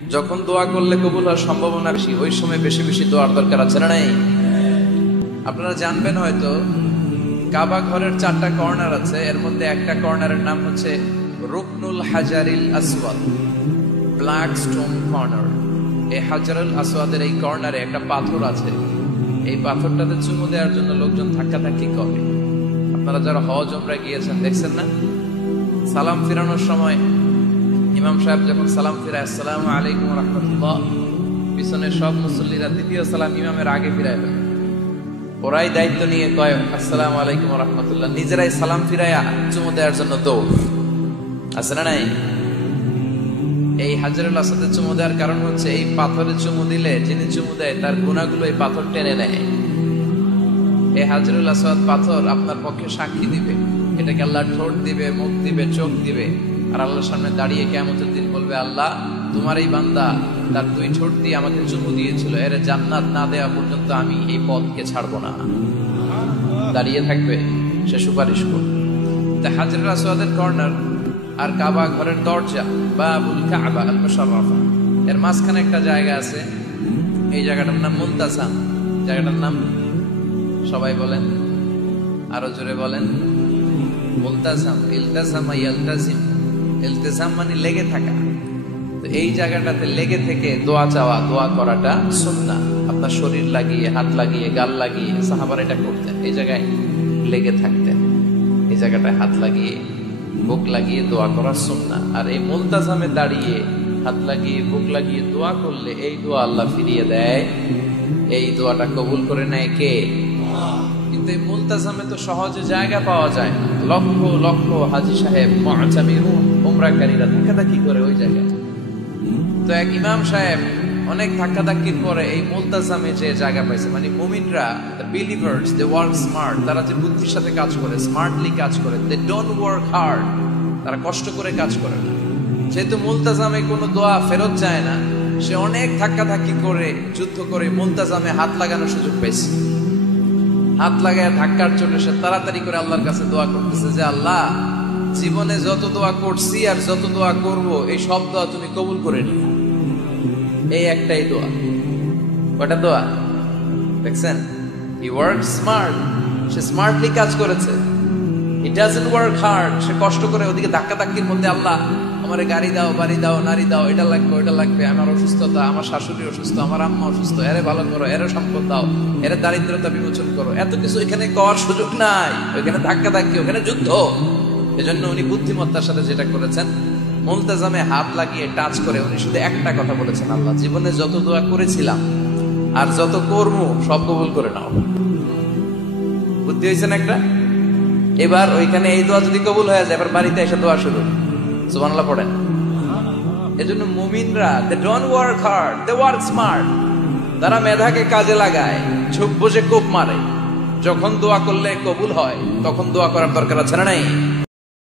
যখন দোয়া করলে কবুল হওয়ার সম্ভাবনা বেশি, ওই সময় বেশি বেশি দোয়ার দরকার আছে না নাই? আপনারা জানবেন হয়তো কাবা ঘরের 4টা কর্নার আছে, এর মধ্যে একটা কর্নারের নাম হচ্ছে রুকনুল হাজারিল আসওয়াদ, ব্ল্যাক স্টোন কর্নার। এই হাজারুল আসওয়াদের এই কর্নারে একটা পাথর আছে। এই পাথরটাতে চুমু দেওয়ার জন্য লোকজন ধাক্কাধাক্কি করে। আপনারা যারা হজ উমরায় গিয়েছেন দেখছেন না, সালাম ফিরানোর সময় ইমাম সাহেব যখন সালাম ফিরায় আসসালামু আলাইকুম রাহমাতুল্লাহ, পিছনের সব মুসল্লিরা দ্বিতীয় সালাম ইমামের আগে ফিরায় ফেলে। ওরাই দায়িত্ব নিয়ে কয় আসসালামু আলাইকুম রাহমাতুল্লাহ, নিজেরাই সালাম ফিরায়া চুমু দেওয়ার জন্য দৌড়। আছে না নাই? এই হাজারুল আসওয়াদের চুমু দেওয়ার কারণ হচ্ছে এই পাথরে চুমু দিলে যিনি চুমু দেয় তার গুনাহগুলো এই পাথর টেনে নেয়। এই হাজারুল আসওয়াদ পাথর আপনার পক্ষে সাক্ষী দিবে, এটাকে আল্লাহ ঠোঁট দিবে, মুখ দিবে, চোখ দিবে, আর আল্লাহর সামনে দাঁড়িয়ে কিয়ামতের দিন বলবে, আল্লাহ তোমার এই বান্দা তার 2 ঠোঁট দিয়ে আমাকে চুমু দিয়েছিল, এর জান্নাত না দেওয়া পর্যন্ত আমি এই পথকে ছাড়বো না। দাঁড়িয়ে থাকবে, সে সুপারিশ করবে। তা হাজারুল আসওয়াদের কর্নার আর কাবা ঘরের দরজা বাবুল কাবা আল মুশাররাফা, এর মাঝখানে একটা জায়গা আছে। এই জায়গাটার নাম মুলতাজাম। জায়গাটার নাম সবাই বলেন, আরো জোরে বলেন। মুলতাজাম, ইলতাজামা ইয়ালতাজিম। ইলতিজাম মানে লেগে থাকা। তো এই জায়গাটাতে লেগে থেকে দোয়া চাওয়া, দোয়া করাটা সুন্নাহ। আপনার শরীর লাগিয়ে, হাত লাগিয়ে, গাল লাগিয়ে সাহাবারা এটা করতেন। এই জায়গায় লেগে থাকতেন, এই জায়গাটায় হাত লাগিয়ে, বুক লাগিয়ে দোয়া করা সুন্নাহ। আর এই মুলতাজামে দাঁড়িয়ে হাত লাগিয়ে, বুক লাগিয়ে দোয়া করলে এই দোয়া আল্লাহ ফিরিয়ে দেয়। এই দোয়াটা কবুল করে নেয় কে? কিন্তু এই মুলতাজামে তো সহজে জায়গা পাওয়া যায় না। লক্ষ লক্ষ হাজী সাহেব, মুতামিরুন, উমরাকারীরা ধাক্কাধাক্কি করে ওই জায়গায়। তো এক ইমাম সাহেব অনেক ধাক্কাধাক্কির পরে এই মুলতাজামে যে জায়গা পাইছে। মানে মুমিনরা, the believers, they work smart. তারা যে বুদ্ধির সাথে কাজ করে, স্মার্টলি কাজ করে, দে ডোন্ট ওয়ার্ক হার্ড। তারা কষ্ট করে কাজ করে না। যেহেতু মুলতাজামে কোনো দোয়া ফেরত যায় না, সে অনেক ধাক্কাধাক্কি করে, যুদ্ধ করে মুলতাজামে হাত লাগানোর সুযোগ পেয়েছে। হাত লাগায় ধাক্কার জন্য সে তাড়াতাড়ি করে আল্লাহর কাছে দোয়া করতেছে যে, আল্লাহ জীবনে যত দোয়া করছি আর যত দোয়া করব, এই সব দোয়া তুমি কবুল করে নিও। এই একটাই দোয়া। কয়টা দোয়া দেখছেন? He work smart, say smartly কাজ করেছে। হি ডাজন্ট ওয়ার্ক হার্ড, সে কষ্ট করে ওদিকে ধাক্কাধাক্কির মধ্যে, আল্লাহ আমারে গাড়ি দাও, বাড়ি দাও, নারী দাও, এটা লাগবে, ওইটা লাগবে, আমার অসুস্থতা, আমার শাশুড়ি অসুস্থ, আমার আম্মা অসুস্থ, এরে ভালো করো, এরে সম্পদ দাও, এরে দারিদ্রতা বিমোচন করো। এত কিছু এখানে করার সুযোগ নাই। ওইখানে ধাক্কাধাক্কি, ওখানে যুদ্ধ। এজন্য উনি বুদ্ধিমত্তার সাথে যেটা করেছেন, মুলতাজামে হাত লাগিয়ে টাচ করে উনি শুধু একটা কথা বলেছেন, আল্লাহ জীবনে যত দোয়া করেছিলাম আর যত করবো সব কবুল করে নাও। বুদ্ধি হয়েছে না একটা? এবার ওইখানে এই দোয়া যদি কবুল হয়ে যায়, এবার বাড়িতে এসে দোয়া শুরু। সুবহানাল্লাহ পড়েন। এজন্য মুমিনরা, they don't work hard, they work smart. তারা মেধাকে কাজে লাগায়, ঝোপ বসে কোপ মারে। যখন দোয়া করলে কবুল হয়, তখন দোয়া করার দরকার আছে না নাই?